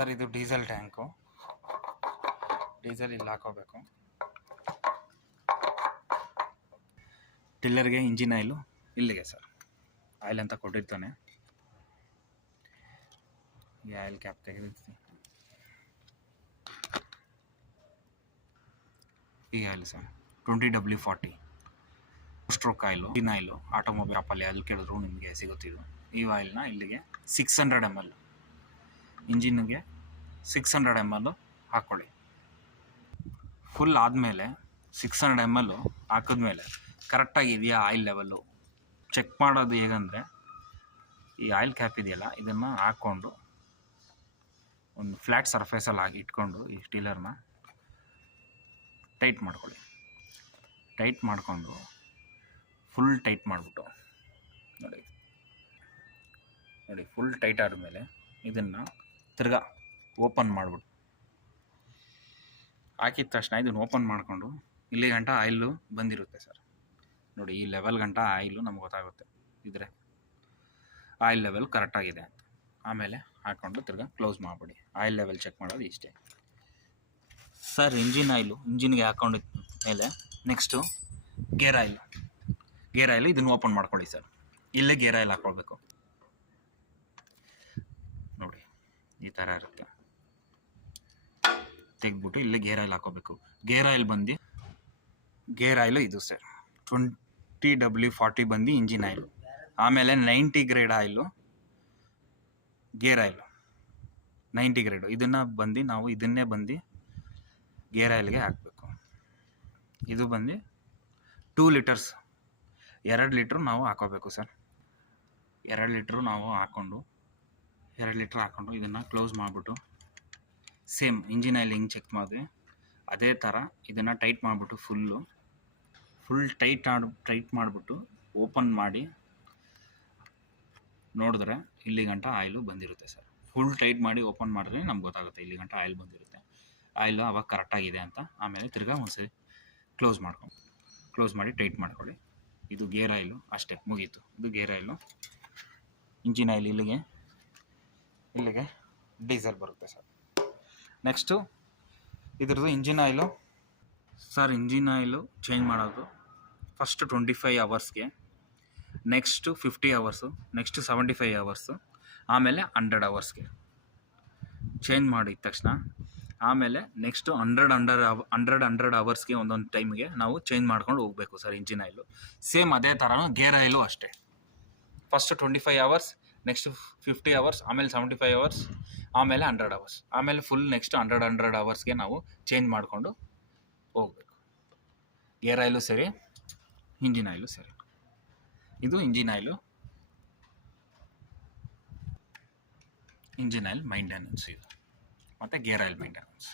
Sir ಇದು diesel tank. Diesel ಇಲ್ಲಿ ಹಾಕೋಬೇಕು. ಟಿಲ್ಲರ್ಗೆ ಇಂಜಿನ್ ಆಯಿಲು ಇಲ್ಲಿಗೆ ಸರ್. ಆಯಿಲ್ ಅಂತ ಕೊಟ್ಟಿರ್ತಾನೆ. ಈ ಆಯಿಲ್ ಕ್ಯಾಪ್ ತೆಗೆದಿರ್ತೀನಿ. ಈ oil sir 20W40 stroke oil. Engine oil automobile ಆಪಲ್ಲಿ ಅಲ್ಲಿ ಕೇಳಿದ್ರು ನಿಮಗೆ ಸಿಗುತ್ತಿದ್ದು. ಈ ಆಯಿಲ್ನ ಇಲ್ಲಿಗೆ 600 ml ಇಂಜಿನ್ಗೆ 600 ml ಹಾಕ್ಕೊಳ್ಳಿ. ಫುಲ್ ಆದಮೇಲೆ 600 ml ಹಾಕಿದ್ಮೇಲೆ ಕರೆಕ್ಟಾಗಿ ಇದೆಯಾ ಆಯಿಲ್ ಲೆವೆಲ್ಲು ಚೆಕ್ ಮಾಡೋದು ಹೇಗಂದರೆ, ಈ ಆಯಿಲ್ ಕ್ಯಾಪ್ ಇದೆಯಲ್ಲ ಇದನ್ನು ಹಾಕ್ಕೊಂಡು ಒಂದು ಫ್ಲ್ಯಾಟ್ ಸರ್ಫೇಸಲ್ಲಿ ಹಾಕಿ ಇಟ್ಕೊಂಡು ಈ ಸ್ಟೀಲರ್ನ ಟೈಟ್ ಮಾಡ್ಕೊಳ್ಳಿ. ಟೈಟ್ ಮಾಡಿಕೊಂಡು ಫುಲ್ ಟೈಟ್ ಮಾಡಿಬಿಟ್ಟು ನೋಡಿ ಫುಲ್ ಟೈಟ್ ಆದಮೇಲೆ ಇದನ್ನು ತಿರ್ಗಾ ಓಪನ್ ಮಾಡಿಬಿಟ್ಟು ಹಾಕಿದ ತಕ್ಷಣ ಇದನ್ನು ಓಪನ್ ಮಾಡಿಕೊಂಡು ಇಲ್ಲಿ ಗಂಟ ಆಯಿಲು ಬಂದಿರುತ್ತೆ ಸರ್. ನೋಡಿ ಈ ಲೆವೆಲ್ ಗಂಟ ಆಯಿಲು ನಮ್ಗೆ ಗೊತ್ತಾಗುತ್ತೆ ಇದ್ರೆ ಆಯಿಲ್ ಲೆವೆಲ್ ಕರೆಕ್ಟಾಗಿದೆ ಅಂತ. ಆಮೇಲೆ ಹಾಕ್ಕೊಂಡು ತಿರ್ಗಾ ಕ್ಲೋಸ್ ಮಾಡಿಬಿಡಿ. ಆಯಿಲ್ ಲೆವೆಲ್ ಚೆಕ್ ಮಾಡೋದು ಇಷ್ಟೇ ಸರ್. ಇಂಜಿನ್ ಆಯಿಲು ಇಂಜಿನ್ಗೆ ಹಾಕ್ಕೊಂಡಿದ್ದ ಮೇಲೆ ನೆಕ್ಸ್ಟು ಗೇರ್ ಆಯಿಲು ಇದನ್ನು ಓಪನ್ ಮಾಡ್ಕೊಳ್ಳಿ ಸರ್. ಇಲ್ಲೇ ಗೇರ್ ಆಯಿಲ್ ಹಾಕ್ಕೊಳ್ಬೇಕು ನೋಡಿ, ಈ ಥರ ಇರುತ್ತೆ. ತೆಗೆದ್ಬಿಟ್ಟು ಇಲ್ಲೇ ಗೇರ್ ಆಯಿಲ್ ಹಾಕೋಬೇಕು. ಗೇರ್ ಆಯಿಲು ಇದು ಸರ್ 20W40 ಬಂದು ಇಂಜಿನ್ ಆಯಿಲು. ಆಮೇಲೆ 90 grade oil gear oil. 90 grade ಇದನ್ನು ನಾವು ಇದನ್ನೇ ಗೇರ್ ಆಯಿಲ್ಗೆ ಹಾಕಬೇಕು. ಇದು 2 ಲೀಟರ್ಸ್ 2 ಲೀಟ್ರು ನಾವು ಹಾಕೋಬೇಕು ಸರ್. 2 ಲೀಟ್ರು ನಾವು ಹಾಕ್ಕೊಂಡು 2 ಲೀಟ್ರ್ ಹಾಕ್ಕೊಂಡು ಇದನ್ನು ಕ್ಲೋಸ್ ಮಾಡಿಬಿಟ್ಟು ಸೇಮ್ ಇಂಜಿನ್ ಆಯಿಲ್ ಹಿಂಗೆ ಚೆಕ್ ಮಾಡಿದ್ವಿ ಅದೇ ಥರ ಇದನ್ನು ಟೈಟ್ ಮಾಡಿಬಿಟ್ಟು ಫುಲ್ ಟೈಟ್ ಮಾಡಿಬಿಟ್ಟು ಓಪನ್ ಮಾಡಿ ನೋಡಿದ್ರೆ ಇಲ್ಲಿ ಗಂಟ ಆಯಿಲು ಬಂದಿರುತ್ತೆ ಸರ್. ಫುಲ್ ಟೈಟ್ ಮಾಡಿ ಓಪನ್ ಮಾಡಿದ್ರೆ ನಮ್ಗೆ ಗೊತ್ತಾಗುತ್ತೆ ಇಲ್ಲಿ ಗಂಟ ಆಯಿಲ್ ಬಂದಿರುತ್ತೆ. ಆಯಿಲು ಅವಾಗ ಕರೆಕ್ಟಾಗಿದೆ ಅಂತ. ಆಮೇಲೆ ತಿರ್ಗಾ ಒಂದ್ಸರಿ ಕ್ಲೋಸ್ ಮಾಡಿ ಟೈಟ್ ಮಾಡ್ಕೊಳ್ಳಿ. ಇದು ಗೇರ್ ಆಯಿಲು ಅಷ್ಟೇ, ಮುಗೀತು. ಇದು ಗೇರ್ ಆಯಿಲು. ಇಂಜಿನ್ ಆಯಿಲ್ ಇಲ್ಲಿಗೆ ಡೀಸೆಲ್ ಬರುತ್ತೆ ಸರ್. ನೆಕ್ಸ್ಟು ಇದ್ರದ್ದು engine oil sir. Engine oil change ಮಾಡೋದು first 25 hours, next 50 hours, next 75 hours, ಆಮೇಲೆ 100 hours ಚೇಂಜ್ ಮಾಡಿದ ತಕ್ಷಣ ಆಮೇಲೆ ನೆಕ್ಸ್ಟು 100 hours ಒಂದೊಂದು ಟೈಮ್ಗೆ ನಾವು ಚೇಂಜ್ ಮಾಡ್ಕೊಂಡು ಹೋಗಬೇಕು ಸರ್ ಇಂಜಿನ್ ಆಯಿಲು. ಸೇಮ್ ಅದೇ ಥರನೂ ಗೇರ್ ಆಯಿಲು ಅಷ್ಟೇ. ಫಸ್ಟ್ 25 hours, ನೆಕ್ಸ್ಟ್ 50 hours, ಆಮೇಲೆ 75 hours, ಆಮೇಲೆ 100 hours, ಆಮೇಲೆ ಫುಲ್ ನೆಕ್ಸ್ಟ್ 100 hours ನಾವು ಚೇಂಜ್ ಮಾಡಿಕೊಂಡು ಹೋಗಬೇಕು. ಗೇರ್ ಆಯಿಲು ಸರಿ, ಇಂಜಿನ್ ಆಯಿಲು ಸರಿ. ಇದು ಇಂಜಿನ್ ಆಯಿಲ್ ಮೈಂಟೆನೆನ್ಸ್ ಇದು, ಮತ್ತು ಗೇರ್ ಆಯಿಲ್ ಮೈಂಟೆನೆನ್ಸ್.